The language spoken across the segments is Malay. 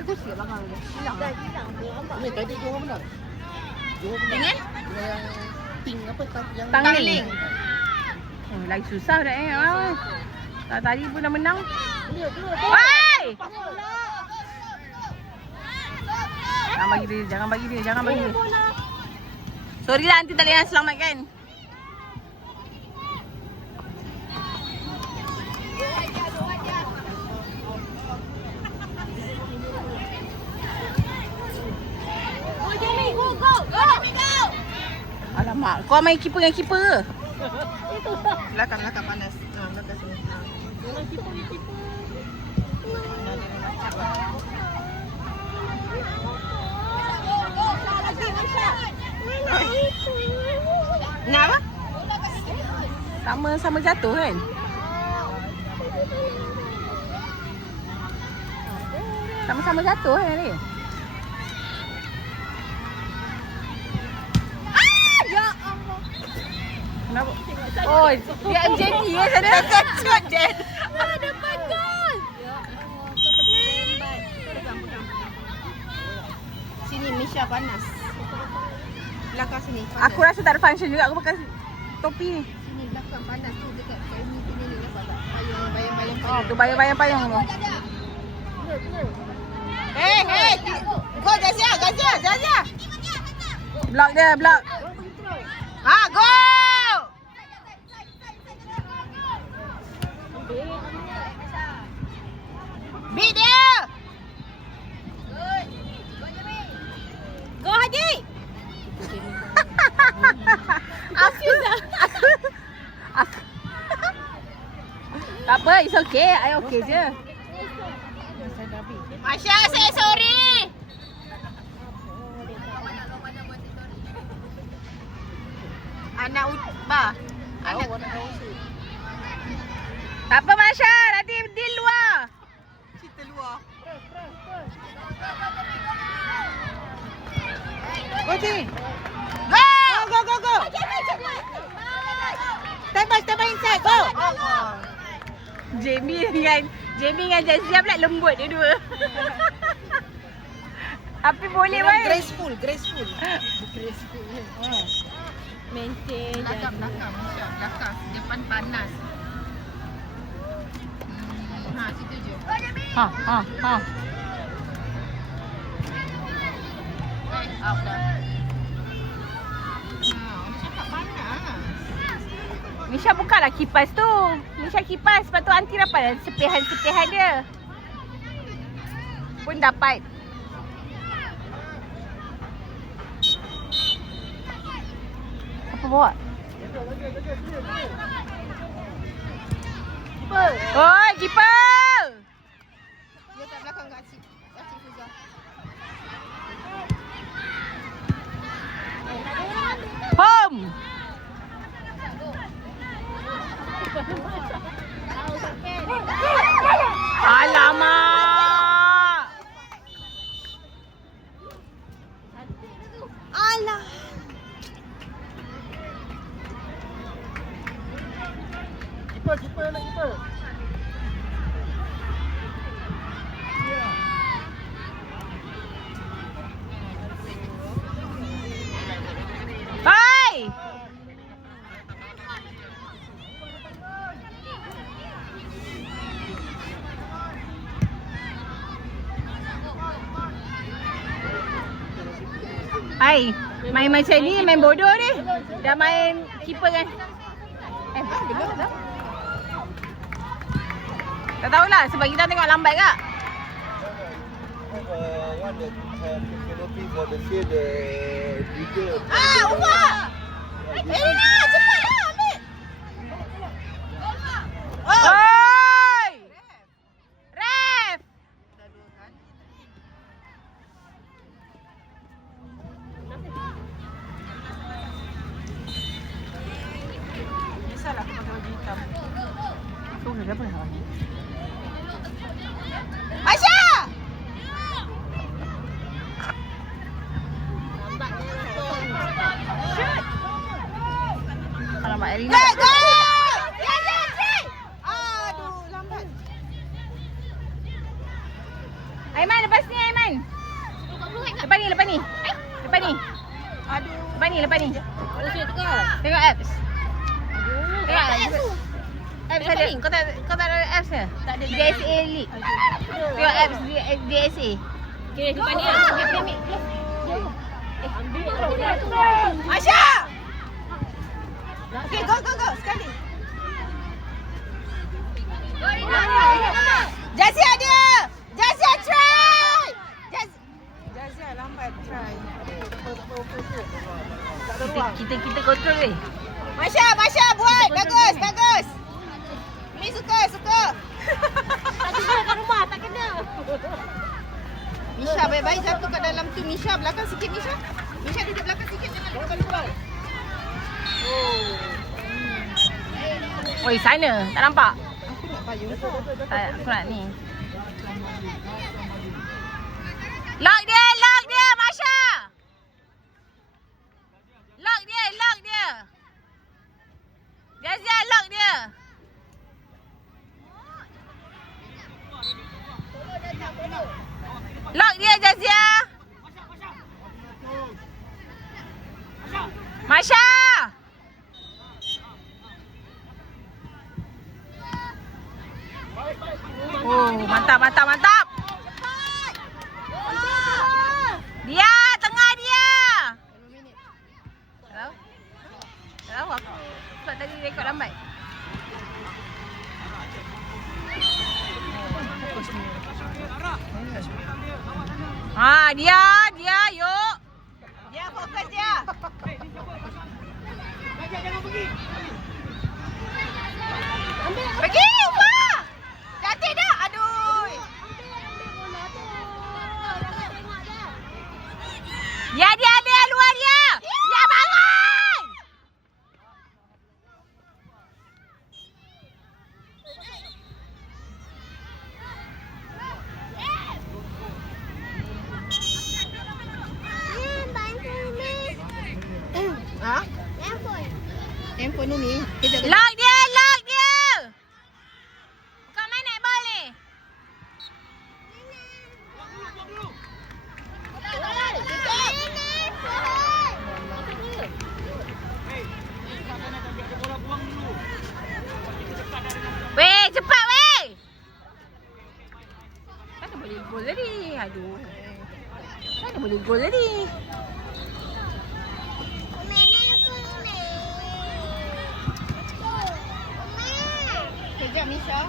ada kursi kat belakang tu. Hilang. Dah hilang ke? Nampak? Ini tadi Johor menang. Johor menang. Dengan? Dengan yang ting apa yang Tangling. Oh, lagi susah dah Tadi pun dah menang. Keluar. Hai! Jangan bagi dia. Sorry lah, nanti tak boleh selamatkan. Alamak, kau main keeper dengan keeper ke? Belakang panas. Belakang sini. Jangan kipu. Nak apa? Sama jatuh kan? Sama-sama jatuh kan ni? Kenapa? Oh, dia MJP ya sana. Kacau je. Depan gol. Ya Allah, kau pergi lambat. Sini Misha panas. Belakang sini. Panas. Aku rasa tak ada function juga aku pakai topi ni. Sini belakang panas tu dekat sini ni nampak tak? Bayang-bayang Oh, tu bayang-bayang tu. Hey. Go Jazia. Block dia, block. Go! Beat dia! Go Haji. Tak apa, it's okay. I okay je. Masya, saya sorry. Anak Utbah. Anak Tak apa Masya, nanti di luar. cerita luar. Go sini. Go. Step by inside. Go. Jamie dengan Jazia pula lembut dia dua. Tapi boleh baik. Graceful. Maintain Belakang. Misha. Belakang. Depan panas. Situ je. Ha. Out dah. Orang cakap panas. Misha bukalah kipas tu. Misha kipas, lepas tu Aunty dapat sepihan dia. Pun dapat. Apa bawa? Kiper. Oi, keeper! Dia kat belakang Kak Cik Fuzah. Home! Alamak! Alah. Kiper. Hai! Hai, main macam ni, main bodoh ni. Dah main keeper kan. Benar tak? Tak tahulah sebab kita tengok lambat kak. One that penalty for the save the bigger. Umar! Elina, cepatlah ambil. Oi! Ref! Biasalah aku pakai baju hitam. Tu kenapa nak bagi? Masya! Alamak, Elina. Go! Aduh, lambat. Aiman, lepas ni Aiman. Apps ada. Kau tak ada apps ke? Tak ada. DSA Elite. Tengok apps DSA. Okay, depan ni. Ambil. Masya! Okay, go. Sekali. Jazia dia! Jazia try! Jazia lambat try. Kita control ni. Masya buat. Bagus. Mi suka. Tak kena kat rumah, tak kena. Misha baik-baik jatuh kat dalam tu. Misha belakang sikit Misha. Misha duduk belakang sikit, jangan dekat luar. Oi, sana. Tak nampak? Aku nak payung kau. Aku nak ni. Lock dia, Masha. Lock dia. Jazia, lock dia. Lock dia, Jazia. Masha. Oh, mantap. Dia, tengah dia. Tahu aku. Sebab tadi rekod lambat. Dia, yuk. Dia fokus dia. Pergi, Umar. Cantik dah. Aduh. Dia ambil luar dia. Dia bangun. Ha? Handphone ni. Lock dia. Bukan main netball ni. Weh, cepat weh. Mana boleh gol tadi? Aduh. Mana boleh gol tadi? Kejap Misha.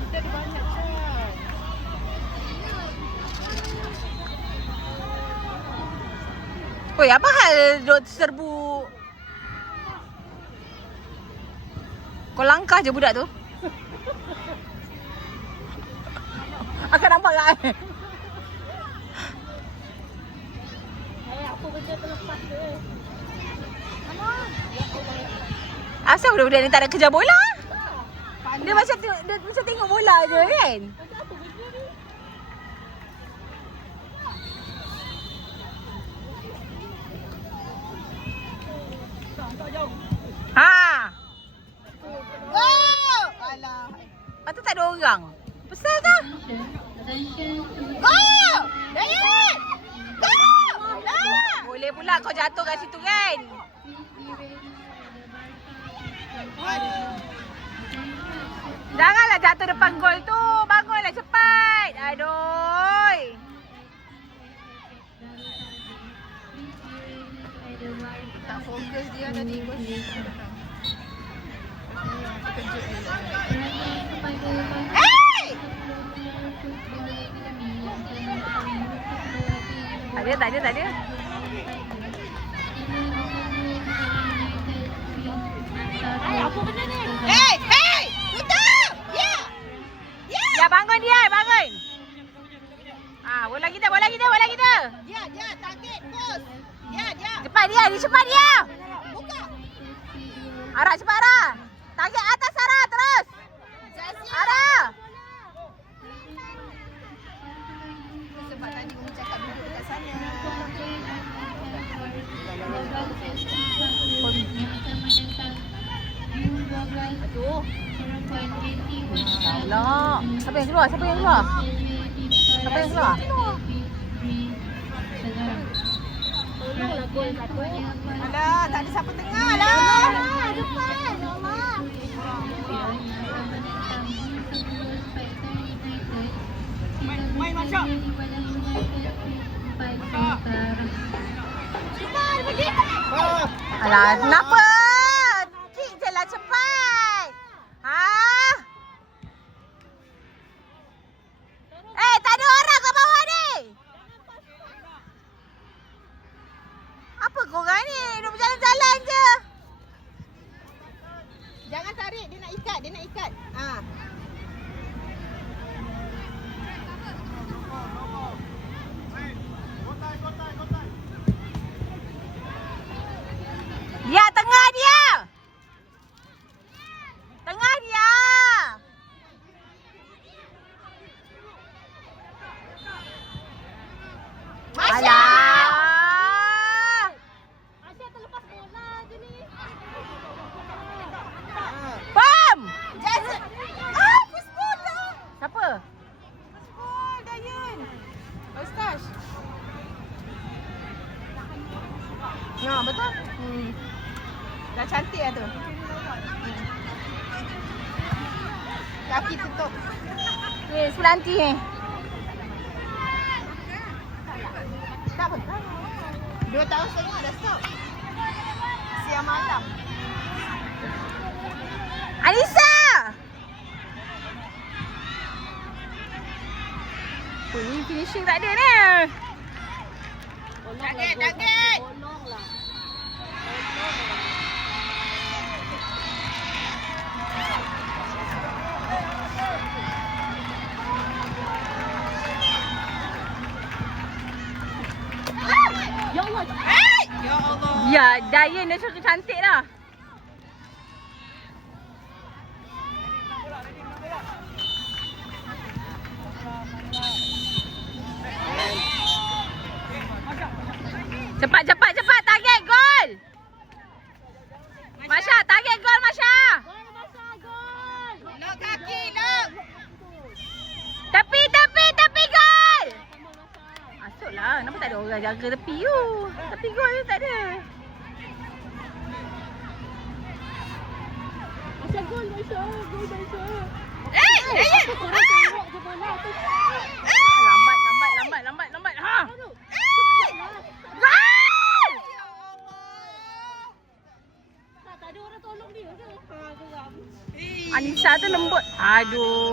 Kita ada banyak shot. Oi, apa hal duk serbu? Kau langkah je budak tu. Akan nampak tak? Aku kerja terlepas ke. Asal budak-budak ni tak ada kerja bola? Dia macam tengok bola je kan? Ha. Go! Alah. Patut tak ada orang. Besar ke? Go! Dayan! Go! Boleh pula kau jatuh kat situ kan? Janganlah jatuh depan gol tu. Bangunlah cepat. Aduh. Tak fokus dia tadi gol. Hey! Tak ada. Apa benda ni? Hey! Tutup! Ya! Ya, bangun dia, bangun. Bola kita. Dia, target, pos. Dia. Cepat dia. Buka. Ara, cepat Ara. Target atas Ara, terus. Ara. Sebab tadi Umi cakap duduk dekat sana. Aduh. Alah. Siapa yang keluar? gol satu. Alah, tak ada siapa tengah lah. Depan. Ya Allah. Main masuk. Cepat pergi. Alah, kenapa? Kick je lah cepat. Ha? Tak ada orang kat bawah ni. Apa korang ni? Duk berjalan-jalan je. Jangan tarik, dia nak ikat, Dia tengah dia. Tengah dia. Alah. Asyik terlepas bola je ni. Bam. Push bola. Siapa? Oh, Dayan. Ustaz. Ya, betul. Dah cantik lah tu. Kaki tutup. Ni sebelah nanti ni. Tak apa. 2 tahun setengah dah stop. Siang malam. Anissa. Oh, ni finishing tak ada ni. Target. Tolonglah. Ya Allah. Ya Allah. Ya, Dayan dia cakap cantik dah. Cepat. Target gol. Masya, target gol Masya. Gol masa gol. Lock kaki, lock. Tepi gol. Masuklah. Kenapa tak ada orang jaga tepi tu? Tepi gol tu tak ada. Masa gol masa. Gol masa. Dayan. Korang tengok je bola tu. Lambat. Ha. Aduh. Gol! Tak ada orang tolong dia ke? Ha, geram. Anissa tu lembut. Aduh.